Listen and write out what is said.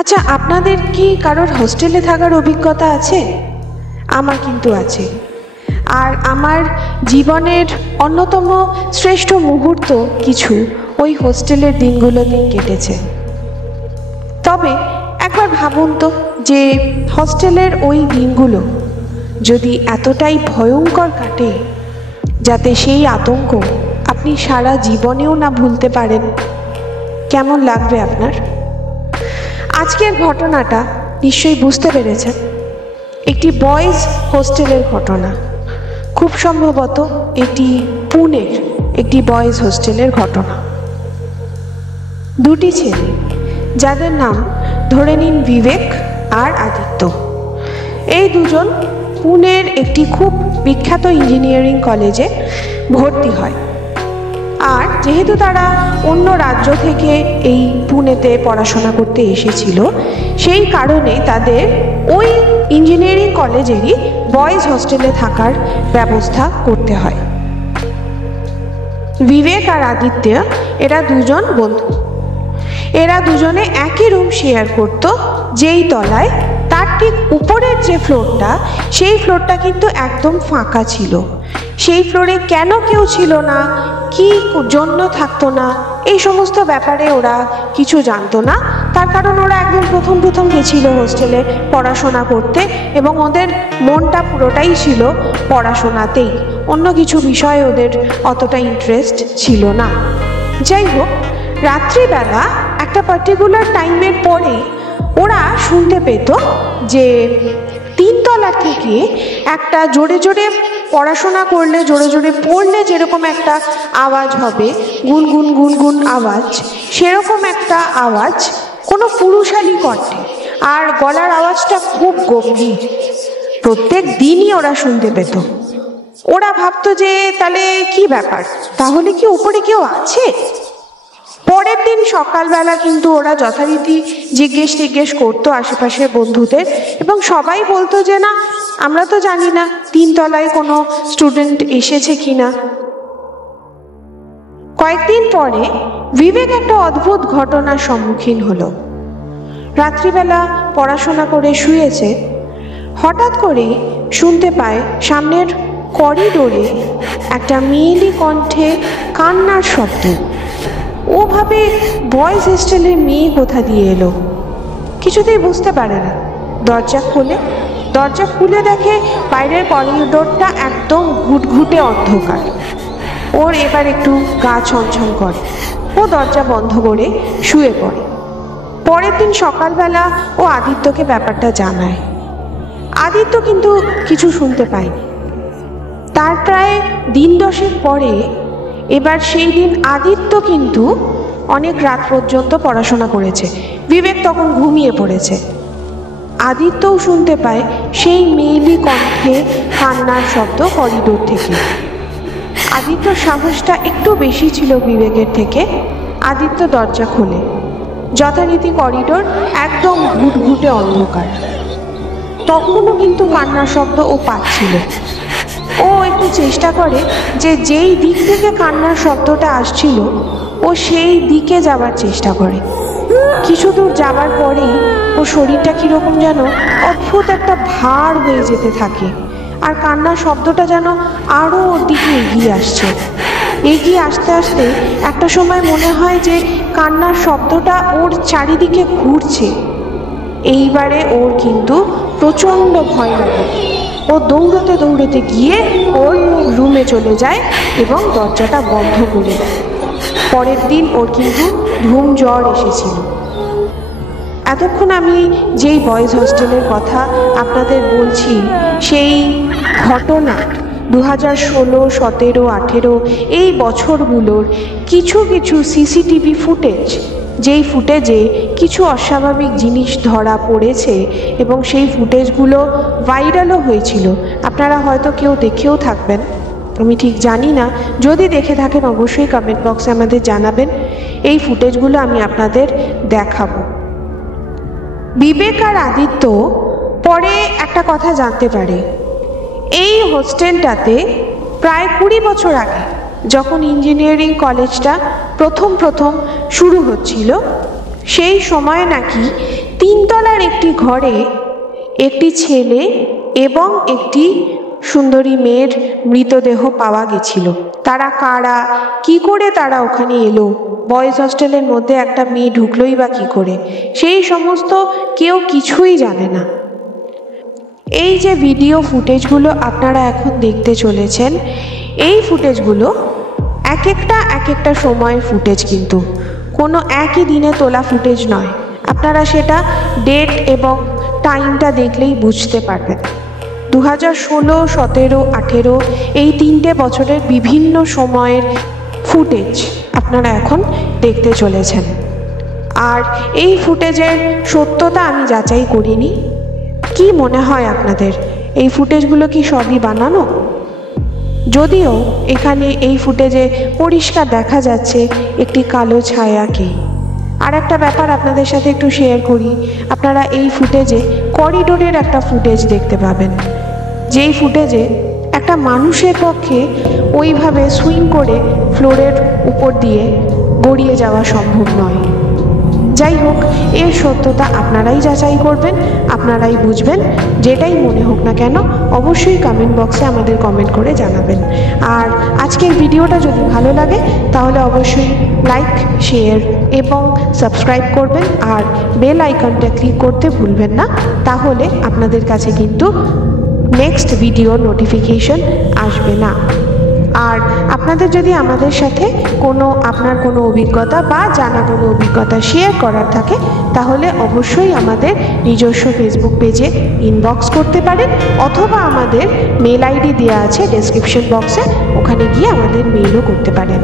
আচ্ছা, আপনাদের কি কারোর হোস্টেলে থাকার অভিজ্ঞতা আছে? আমার কিন্তু আছে। আর আমার জীবনের অন্যতম শ্রেষ্ঠ মুহূর্ত কিছু ওই হোস্টেলের দিনগুলোতেই কেটেছে। তবে একবার ভাবুন তো, যে হোস্টেলের ওই দিনগুলো যদি এতটাই ভয়ঙ্কর কাটে যাতে সেই আতঙ্ক আপনি সারা জীবনেও না ভুলতে পারেন, কেমন লাগবে আপনার? আজকের ঘটনাটা নিশ্চয়ই বুঝতে পেরেছেন, একটি বয়েজ হোস্টেলের ঘটনা। খুব সম্ভবত এটি পুনের একটি বয়েজ হোস্টেলের ঘটনা। দুটি ছেলে, যাদের নাম ধরে নিন বিবেক আর আদিত্য। এই দুজন পুনের একটি খুব বিখ্যাত ইঞ্জিনিয়ারিং কলেজে ভর্তি হয়। আর যেহেতু তারা অন্য রাজ্য থেকে এই পুনেতে পড়াশোনা করতে এসেছিল, সেই কারণে তাদের ওই ইঞ্জিনিয়ারিং কলেজেরই বয়েজ হোস্টেলে থাকার ব্যবস্থা করতে হয়। বিবেক আর আদিত্য এরা দুজন বন্ধু। এরা দুজনে একই রুম শেয়ার করত, যেই তলায় তার ঠিক উপরের যে ফ্লোরটা, সেই ফ্লোরটা কিন্তু একদম ফাঁকা ছিল। সেই ফ্লোরে কেন কেউ ছিল না, কি জন্য থাকতো না, এই সমস্ত ব্যাপারে ওরা কিছু জানতো না। তার কারণ ওরা একদম প্রথম গেছিল হোস্টেলে পড়াশোনা করতে, এবং ওদের মনটা পুরোটাই ছিল পড়াশোনাতেই। অন্য কিছু বিষয়ে ওদের অতটা ইন্টারেস্ট ছিল না। যাই হোক, রাত্রিবেলা একটা পার্টিকুলার টাইমের পরে ওরা শুনতে পেত যে তিনতলা থেকে একটা জোরে জোরে পড়াশোনা করলে, জোরে জোরে পড়লে যেরকম একটা আওয়াজ হবে, গুনগুন গুনগুন আওয়াজ, সেরকম একটা আওয়াজ কোনো পুরুষালী কণ্ঠে, আর গলার আওয়াজটা খুব গম্ভীর। প্রত্যেক দিনই ওরা শুনতে পেত। ওরা ভাবতো যে তাহলে কি ব্যাপার, তাহলে কি উপরে কেউ আছে? পরের দিন সকালবেলা কিন্তু ওরা যথারীতি জিজ্ঞেস করতো আশেপাশের বন্ধুদের, এবং সবাই বলতো যে না, আমরা তো জানি না তিনতলায় কোনো স্টুডেন্ট এসেছে কিনা। কয়েকদিন পরে বিবেক একটা অদ্ভুত ঘটনার সম্মুখীন হলো। রাত্রিবেলা পড়াশোনা করে শুয়েছে, হঠাৎ করে শুনতে পায় সামনের করিডোরে একটা মেয়েলি কণ্ঠে কান্নার শব্দ। ও ভাবে বয়েজ হোস্টেলের মেয়ে কোথা দিয়ে এলো, কিছুতেই বুঝতে পারে না। দরজা খুলে দেখে বাইরের করিডোরটা একদম ঘুটঘুটে অন্ধকার। ওর এবার একটু গা ছমছম করে। ও দরজা বন্ধ করে শুয়ে পড়ে। পরের দিন সকালবেলা ও আদিত্যকে ব্যাপারটা জানায়। আদিত্য কিন্তু কিছু শুনতে পায়নি। তার প্রায় দিন 10 পরে এবার সেই দিন আদিত্য কিন্তু অনেক রাত পর্যন্ত পড়াশোনা করেছে। বিবেক তখন ঘুমিয়ে পড়েছে। আদিত্যও শুনতে পায় সেই মেয়েলি কণ্ঠে কান্নার শব্দ করিডোর থেকে। আদিত্যর সাহসটা একটু বেশি ছিল বিবেকের থেকে। আদিত্য দরজা খোলে। যথারীতি করিডোর একদম ঘুটঘুটে অন্ধকার। তখনও কিন্তু কান্নার শব্দ ও পাচ্ছিল। ও একটু চেষ্টা করে যে যেই দিক থেকে কান্নার শব্দটা আসছিল ও সেই দিকে যাবার চেষ্টা করে। কিছু দূর যাবার পরেই ওর শরীরটা কীরকম যেন অদ্ভুত একটা ভার হয়ে যেতে থাকে, আর কান্নার শব্দটা যেন আরও ওর দিকে এগিয়ে আসছে। এগিয়ে আসতে আসতে একটা সময় মনে হয় যে কান্নার শব্দটা ওর চারিদিকে ঘুরছে। এইবারে ওর কিন্তু প্রচণ্ড ভয় লাগে। ও দৌড়তে গিয়ে ওর রুমে চলে যায় এবং দরজাটা বন্ধ করে দেয়। পরের দিন ওর কিন্তু ঘুম জ্বর এসেছিল। এতক্ষণ আমি যেই বয়েজ হোস্টেলের কথা আপনাদের বলছি, সেই ঘটনা 2016, 17, 18 এই বছরগুলোর কিছু সিসিটিভি ফুটেজ, যেই ফুটেজে কিছু অস্বাভাবিক জিনিস ধরা পড়েছে এবং সেই ফুটেজগুলো ভাইরালও হয়েছিল। আপনারা হয়তো কেউ দেখেও থাকবেন, আমি ঠিক জানি না। যদি দেখে থাকেন অবশ্যই কমেন্ট বক্সে আমাদের জানাবেন। এই ফুটেজগুলো আমি আপনাদের দেখাবো। বিবেক আর আদিত্য পরে একটা কথা জানতে পারে। এই হোস্টেলটাতে প্রায় 20 বছর আগে, যখন ইঞ্জিনিয়ারিং কলেজটা প্রথম শুরু হচ্ছিল, সেই সময় নাকি তিনতলার একটি ঘরে একটি ছেলে এবং একটি সুন্দরী মেয়ের মৃতদেহ পাওয়া গেছিল। তারা কারা, কি করে তারা ওখানে এলো, বয়েজ হস্টেলের মধ্যে একটা মেয়ে ঢুকলোই বা কী করে, সেই সমস্ত কেউ কিছুই জানে না। এই যে ভিডিও ফুটেজগুলো আপনারা এখন দেখতে চলেছেন, এই ফুটেজগুলো এক একটা সময়ের ফুটেজ, কিন্তু কোনো একই দিনে তোলা ফুটেজ নয়। আপনারা সেটা ডেট এবং টাইমটা দেখলেই বুঝতে পারবেন। 2016, 17, 18 এই 3টে বছরের বিভিন্ন সময়ের ফুটেজ আপনারা এখন দেখতে চলেছেন। আর এই ফুটেজের সত্যতা আমি যাচাই করিনি। কি মনে হয় আপনাদের, এই ফুটেজগুলো কি সবই বানানো? যদিও এখানে এই ফুটেজে পরিষ্কার দেখা যাচ্ছে একটি কালো ছায়াকে। আর একটা ব্যাপার আপনাদের সাথে একটু শেয়ার করি, আপনারা এই ফুটেজে করিডোরের একটা ফুটেজ দেখতে পাবেন, যেই ফুটেজে একটা মানুষের পক্ষে ওইভাবে সুইং করে ফ্লোরের উপর দিয়ে গড়িয়ে যাওয়া সম্ভব নয়। যাই হোক, এর সত্যতা আপনারাই যাচাই করবেন, আপনারাই বুঝবেন। যেটাই মনে হোক না কেন অবশ্যই কমেন্ট বক্সে আমাদের কমেন্ট করে জানাবেন। আর আজকের ভিডিওটা যদি ভালো লাগে তাহলে অবশ্যই লাইক, শেয়ার এবং সাবস্ক্রাইব করবেন, আর বেল আইকনটা ক্লিক করতে ভুলবেন না। তাহলে আপনাদের কাছে কিন্তু নেক্সট ভিডিও নোটিফিকেশন আসবে না। আর আপনাদের যদি আমাদের সাথে আপনার কোনো অভিজ্ঞতা বা জানা কোনো অভিজ্ঞতা শেয়ার করার থাকে, তাহলে অবশ্যই আমাদের নিজস্ব ফেসবুক পেজে ইনবক্স করতে পারেন, অথবা আমাদের মেল আইডি দেওয়া আছে ডেসক্রিপশন বক্সে, ওখানে গিয়ে আমাদের মেলও করতে পারেন।